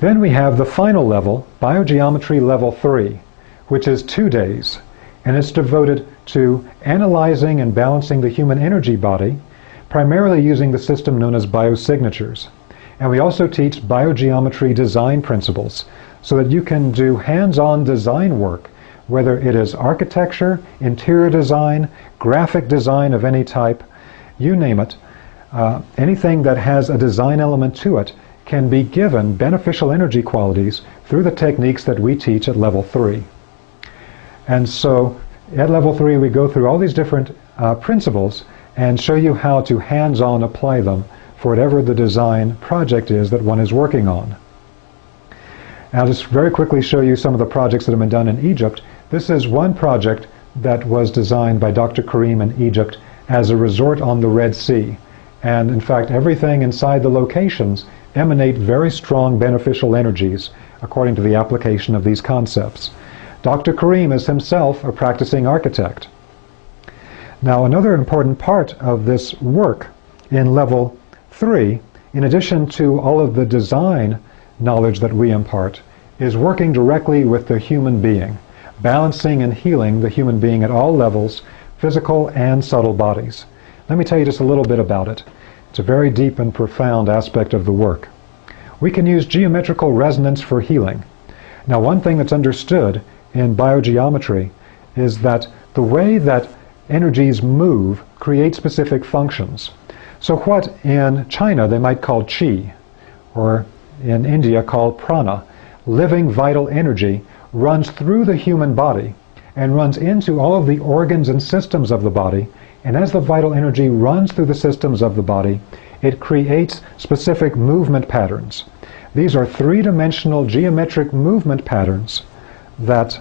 Then we have the final level, BioGeometry Level 3, which is 2 days, and it's devoted to analyzing and balancing the human energy body, primarily using the system known as biosignatures. And we also teach biogeometry design principles so that you can do hands-on design work, whether it is architecture, interior design, graphic design of any type, you name it. Anything that has a design element to it can be given beneficial energy qualities through the techniques that we teach at level 3. And so at level 3 we go through all these different principles and show you how to hands-on apply them for whatever the design project is that one is working on. I'll just very quickly show you some of the projects that have been done in Egypt. This is one project that was designed by Dr. Karim in Egypt as a resort on the Red Sea. And in fact, everything inside the locations emanate very strong beneficial energies according to the application of these concepts. Dr. Karim is himself a practicing architect. Now, another important part of this work in level 3, in addition to all of the design knowledge that we impart, is working directly with the human being, balancing and healing the human being at all levels, physical and subtle bodies. Let me tell you just a little bit about it. It's a very deep and profound aspect of the work. We can use geometrical resonance for healing. Now, one thing that's understood in biogeometry is that the way that energies move create specific functions. So what in China they might call qi, or in India called prana, living vital energy, runs through the human body and runs into all of the organs and systems of the body, and as the vital energy runs through the systems of the body, it creates specific movement patterns. These are three-dimensional geometric movement patterns that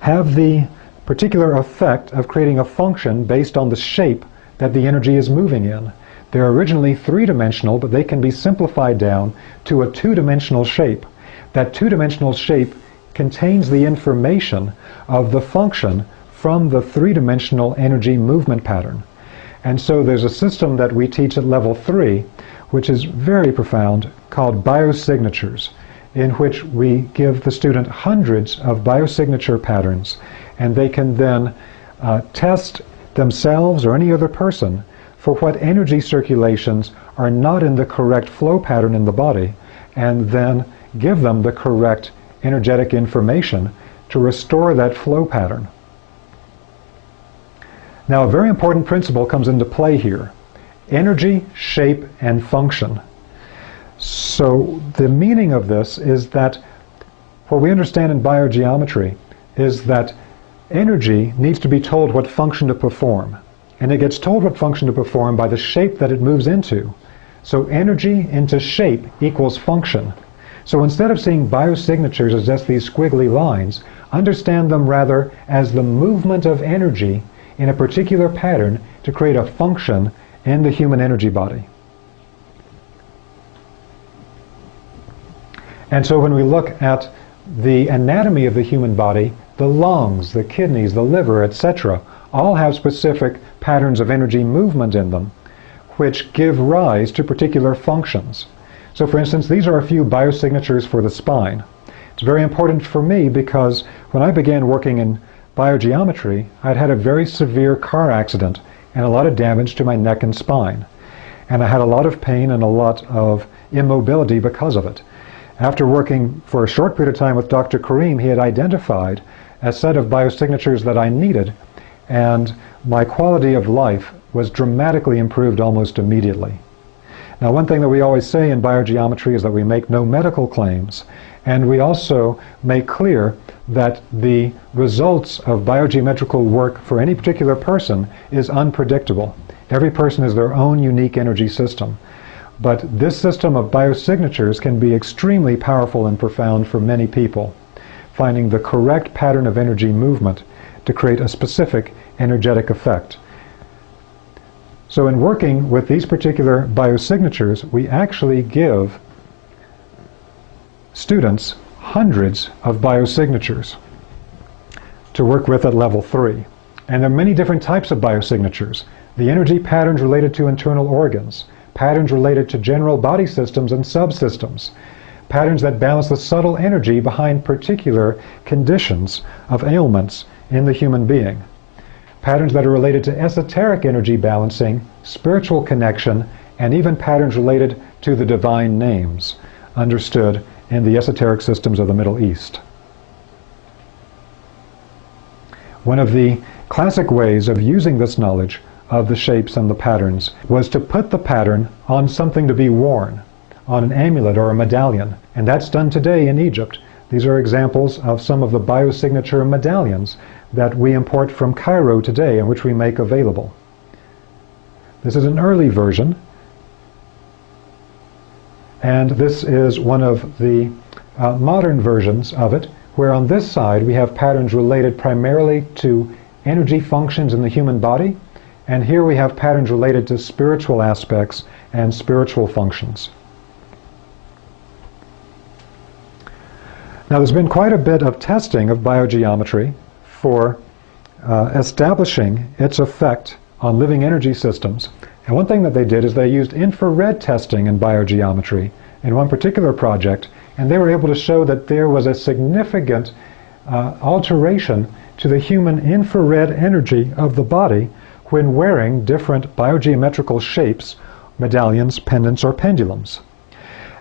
have the particular effect of creating a function based on the shape that the energy is moving in. They're originally three-dimensional, but they can be simplified down to a two-dimensional shape. That two-dimensional shape contains the information of the function from the three-dimensional energy movement pattern. And so there's a system that we teach at level 3, which is very profound, called biosignatures, in which we give the student hundreds of biosignature patterns, and they can then test themselves or any other person for what energy circulations are not in the correct flow pattern in the body, and then give them the correct energetic information to restore that flow pattern. Now, a very important principle comes into play here: energy, shape, and function. So the meaning of this is that what we understand in biogeometry is that energy needs to be told what function to perform. And it gets told what function to perform by the shape that it moves into. So energy into shape equals function. So instead of seeing biosignatures as just these squiggly lines, understand them rather as the movement of energy in a particular pattern to create a function in the human energy body. And so when we look at the anatomy of the human body, the lungs, the kidneys, the liver, etc., all have specific patterns of energy movement in them, which give rise to particular functions. So for instance, these are a few biosignatures for the spine. It's very important for me because when I began working in biogeometry, I'd had a very severe car accident and a lot of damage to my neck and spine. And I had a lot of pain and a lot of immobility because of it. After working for a short period of time with Dr. Karim, he had identified a set of biosignatures that I needed, and my quality of life was dramatically improved almost immediately. Now, one thing that we always say in biogeometry is that we make no medical claims, and we also make clear that the results of biogeometrical work for any particular person is unpredictable. Every person has their own unique energy system. But this system of biosignatures can be extremely powerful and profound for many people, finding the correct pattern of energy movement to create a specific energetic effect. So in working with these particular biosignatures, we actually give students hundreds of biosignatures to work with at level 3. And there are many different types of biosignatures. The energy patterns related to internal organs, patterns related to general body systems and subsystems, patterns that balance the subtle energy behind particular conditions of ailments in the human being, patterns that are related to esoteric energy balancing, spiritual connection, and even patterns related to the divine names, understood in the esoteric systems of the Middle East. One of the classic ways of using this knowledge of the shapes and the patterns was to put the pattern on something to be worn, on an amulet or a medallion, and that's done today in Egypt. These are examples of some of the biosignature medallions that we import from Cairo today and which we make available. This is an early version, and this is one of the modern versions of it, where on this side we have patterns related primarily to energy functions in the human body, and here we have patterns related to spiritual aspects and spiritual functions. Now, there's been quite a bit of testing of biogeometry for establishing its effect on living energy systems. And one thing that they did is they used infrared testing in biogeometry in one particular project, and they were able to show that there was a significant alteration to the human infrared energy of the body when wearing different biogeometrical shapes, medallions, pendants, or pendulums.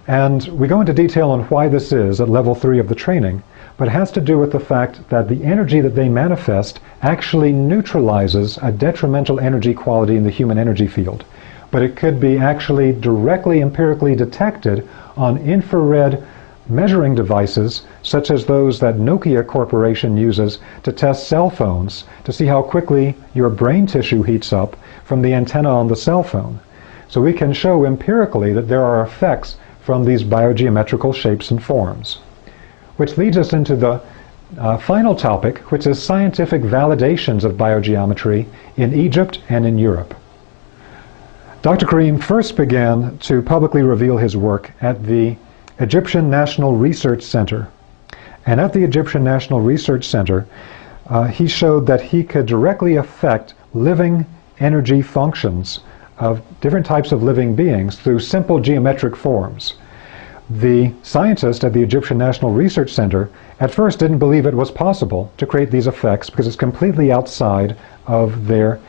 And we go into detail on why this is at level 3 of the training, but it has to do with the fact that the energy that they manifest actually neutralizes a detrimental energy quality in the human energy field. But it could be actually directly empirically detected on infrared measuring devices such as those that Nokia Corporation uses to test cell phones to see how quickly your brain tissue heats up from the antenna on the cell phone. So we can show empirically that there are effects from these biogeometrical shapes and forms. Which leads us into the final topic, which is scientific validations of biogeometry in Egypt and in Europe. Dr. Karim first began to publicly reveal his work at the Egyptian National Research Center. And at the Egyptian National Research Center, he showed that he could directly affect living energy functions of different types of living beings through simple geometric forms. The scientist at the Egyptian National Research Center at first didn't believe it was possible to create these effects because it's completely outside of their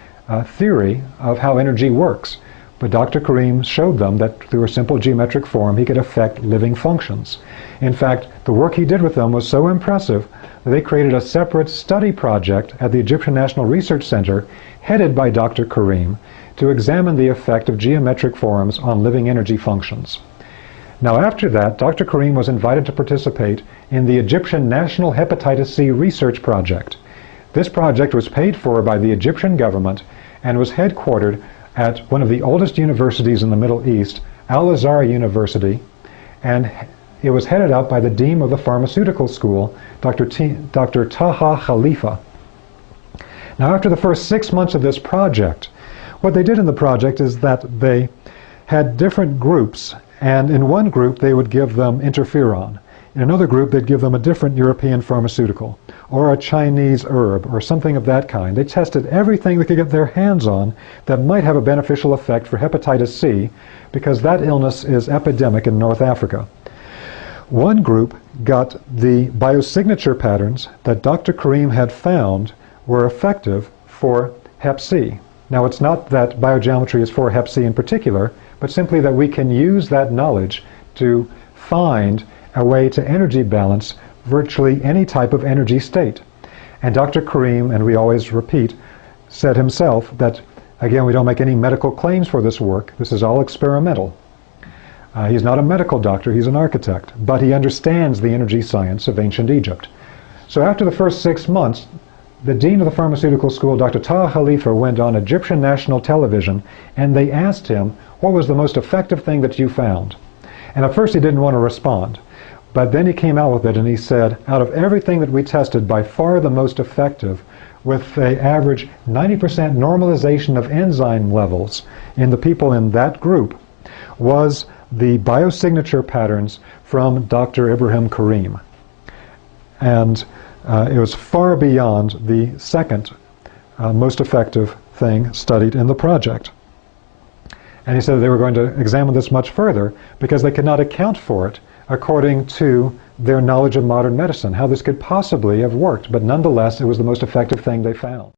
theory of how energy works. But Dr. Karim showed them that through a simple geometric form he could affect living functions. In fact, the work he did with them was so impressive that they created a separate study project at the Egyptian National Research Center headed by Dr. Karim to examine the effect of geometric forms on living energy functions. Now after that, Dr. Karim was invited to participate in the Egyptian National Hepatitis C Research Project. This project was paid for by the Egyptian government and was headquartered at one of the oldest universities in the Middle East, Al-Azhar University, and it was headed up by the dean of the pharmaceutical school, Dr. Taha Khalifa. Now after the first 6 months of this project, what they did in the project is that they had different groups, and in one group they would give them interferon. In another group they'd give them a different European pharmaceutical, or a Chinese herb, or something of that kind. They tested everything they could get their hands on that might have a beneficial effect for hepatitis C, because that illness is epidemic in North Africa. One group got the biosignature patterns that Dr. Karim had found were effective for Hep C. Now, it's not that biogeometry is for Hep C in particular, but simply that we can use that knowledge to find a way to energy balance virtually any type of energy state. And Dr. Karim, and we always repeat, said himself that, again, we don't make any medical claims for this work. This is all experimental. He's not a medical doctor, he's an architect, but he understands the energy science of ancient Egypt. So after the first 6 months, the dean of the pharmaceutical school, Dr. Taha Khalifa, went on Egyptian national television, and they asked him, what was the most effective thing that you found? And at first he didn't want to respond, but then he came out with it and he said, out of everything that we tested, by far the most effective, with an average 90% normalization of enzyme levels in the people in that group, was the biosignature patterns from Dr. Ibrahim Karim. And it was far beyond the second most effective thing studied in the project. And he said they were going to examine this much further because they could not account for it according to their knowledge of modern medicine, how this could possibly have worked. But nonetheless, it was the most effective thing they found.